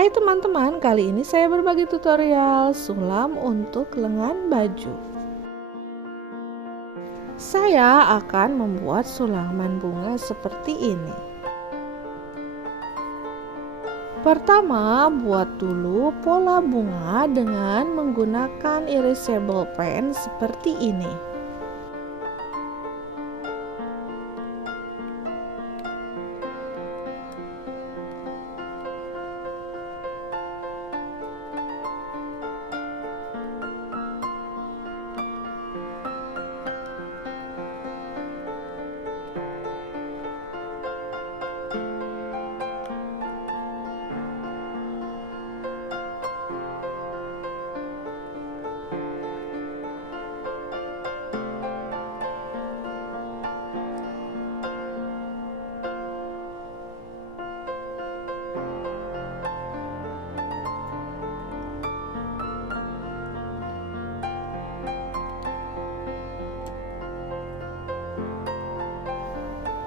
Hai teman-teman, kali ini saya berbagi tutorial sulam untuk lengan baju. Saya akan membuat sulaman bunga seperti ini. Pertama, buat dulu pola bunga dengan menggunakan erasable pen seperti ini.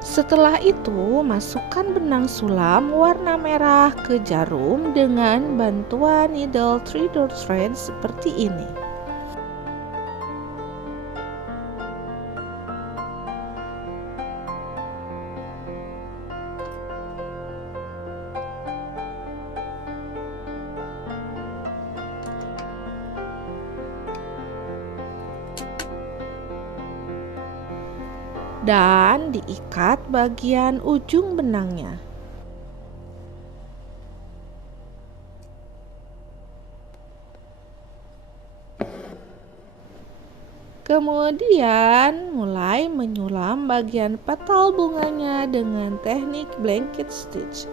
Setelah itu, masukkan benang sulam warna merah ke jarum dengan bantuan needle 3/4 thread seperti ini. Dan diikat bagian ujung benangnya. Kemudian mulai menyulam bagian petal bunganya dengan teknik blanket stitch.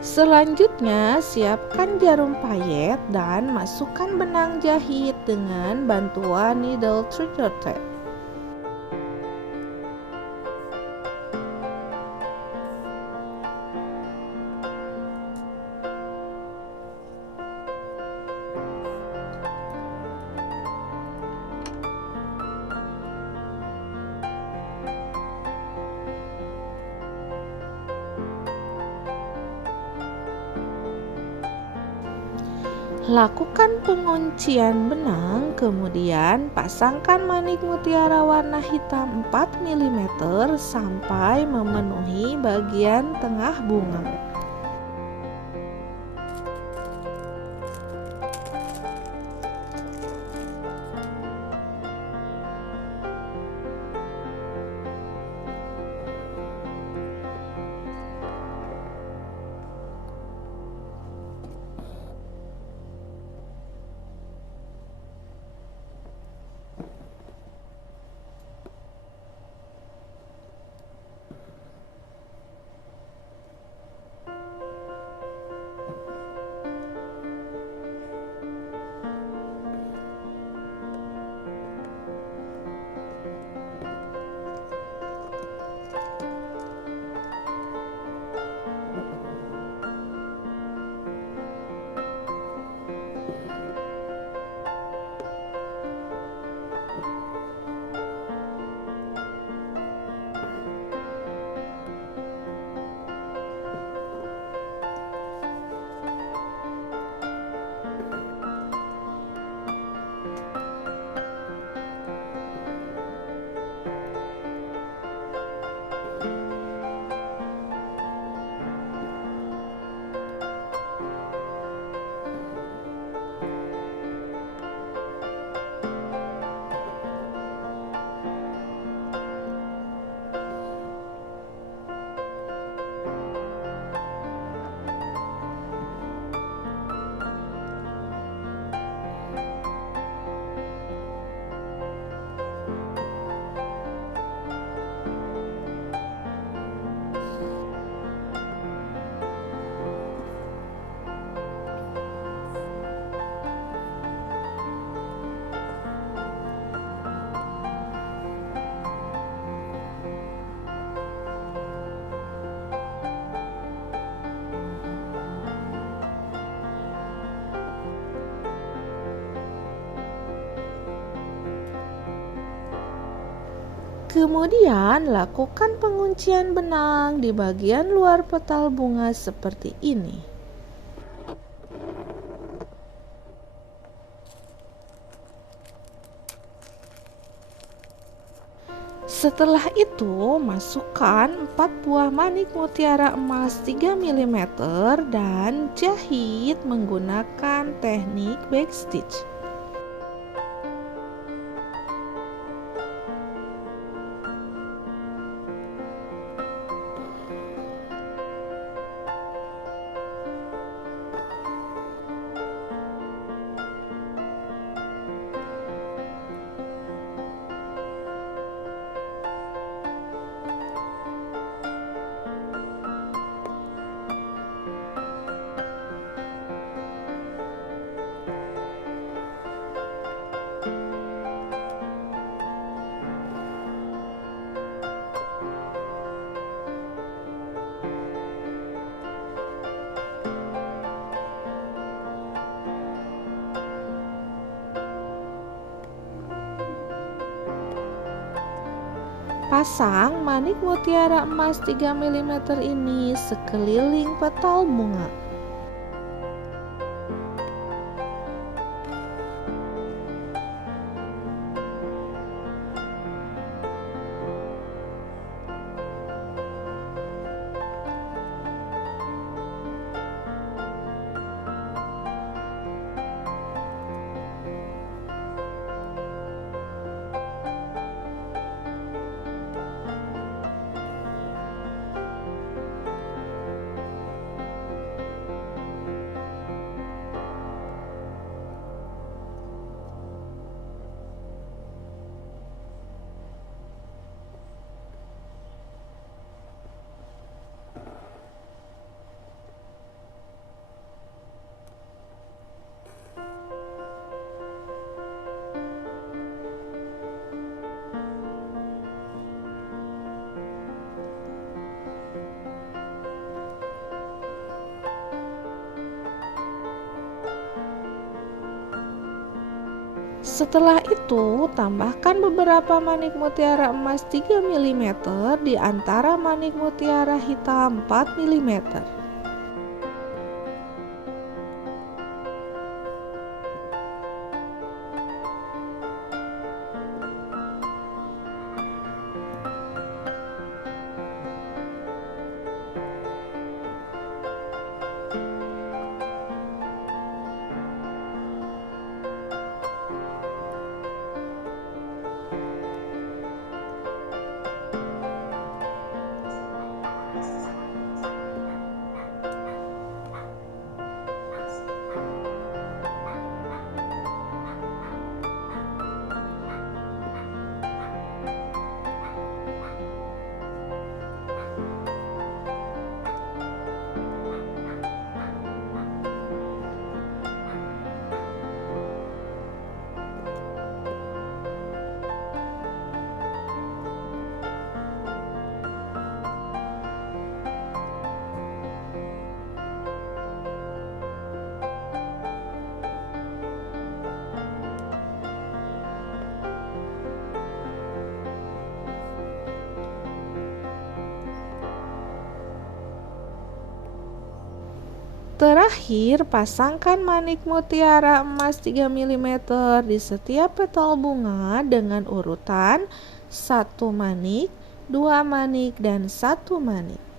Selanjutnya, siapkan jarum payet dan masukkan benang jahit dengan bantuan needle 3/4 thread. Lakukan penguncian benang, kemudian pasangkan manik mutiara warna hitam 4 mm sampai memenuhi bagian tengah bunga. Kemudian lakukan penguncian benang di bagian luar petal bunga seperti ini. Setelah itu, masukkan 4 buah manik mutiara emas 3 mm dan jahit menggunakan teknik backstitch. Pasang manik mutiara emas 3 mm ini sekeliling petal bunga. Setelah itu, tambahkan beberapa manik mutiara emas 3 mm di antara manik mutiara hitam 4 mm. Terakhir, pasangkan manik mutiara emas 3 mm di setiap petal bunga dengan urutan 1 manik, 2 manik, dan 1 manik.